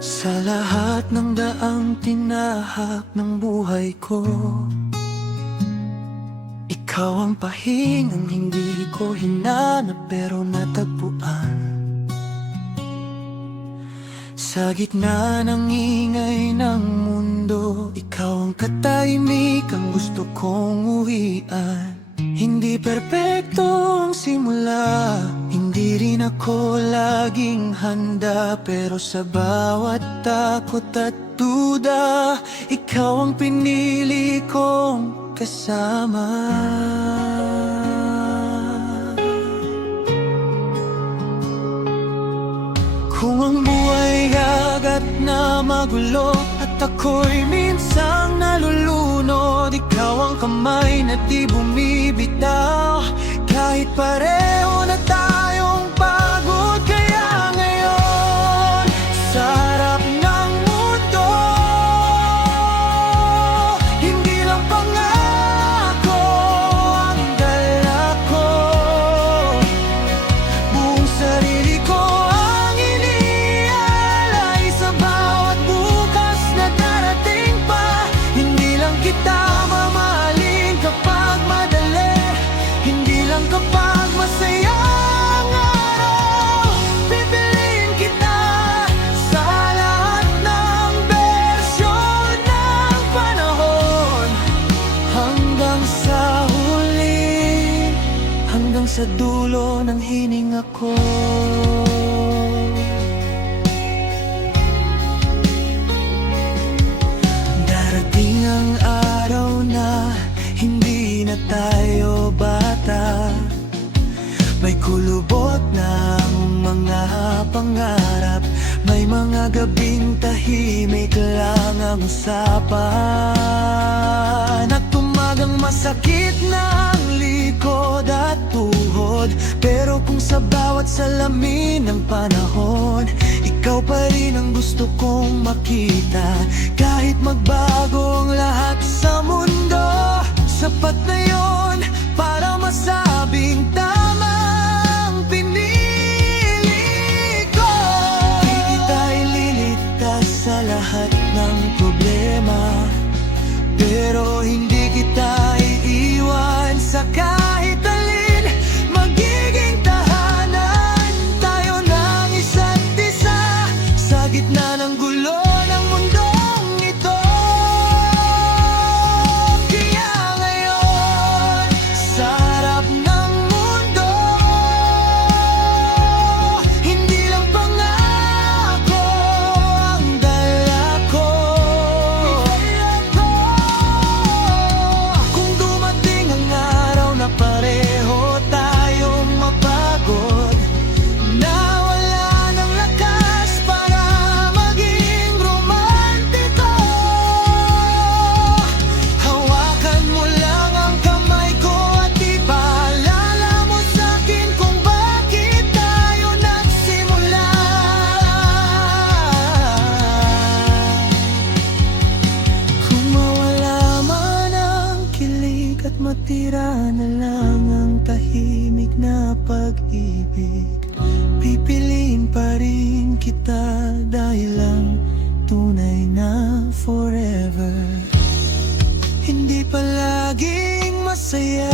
Sa lahat ng daang tinahak ng buhay ko, ikaw ang pahingang hindi ko hinanap pero natagpuan. Sa gitna ng ingay ng mundo, ikaw ang katahimikang gusto kong uwian. Hindi perpekto ang simula, hindi rin ako laging handa, pero sa bawat takot at duda, ikaw ang pinili kong kasama. Kung ang buhay agad na magulo at ako'y minsang nalulunod, ikaw ang kamay na di bumibitaw. Kahit pareho na tayong pagod, kaya ngayon sa harap ng mundo, hindi lang pangako ang dala ko, buong sarili ko ang inialay sa bawat bukas na darating pa. Hindi lang kita mamahalin kapag madali, hindi lang kapag masaya ang araw. Pipiliin kita sa lahat ng bersyon ng panahon, hanggang sa huli, hanggang sa dulo ng hininga ko. Darating ang araw na hindi na tayo bata, may kulubot ng mga pangarap, may mga gabing tahimik lang ang usapan. At tumagang masakit na ang likod at tuhod, pero kung sa bawat salamin ng panahon, ikaw pa rin ang gusto kong makita. Kahit magbago ang lahat sa mundo, sapat na yon para masabing tama ang pinili ko. Hindi tayo liligtas sa lahat ng problema, pero hindi kita iiwan sa kahit alin. Magiging tahanan tayo ng isa't isa sa gitna ng gulo ng mundong ito. Kaya ngayon sa harap ng mundo, hindi lang pangako ang dala ko. Kung dumating ang araw na pareho tayong mapagod, na wala ng lakas para maging romantiko, hawakan mo lang ang kamay ko at ipaalala mo sa'kin kung bakit tayo nagsimula. Kung mawala man ang kilig at matira na lang ang tahimik na pag-ibig, pipiliin pa rin kita dahil lang tunay na forever. Hindi palaging masaya,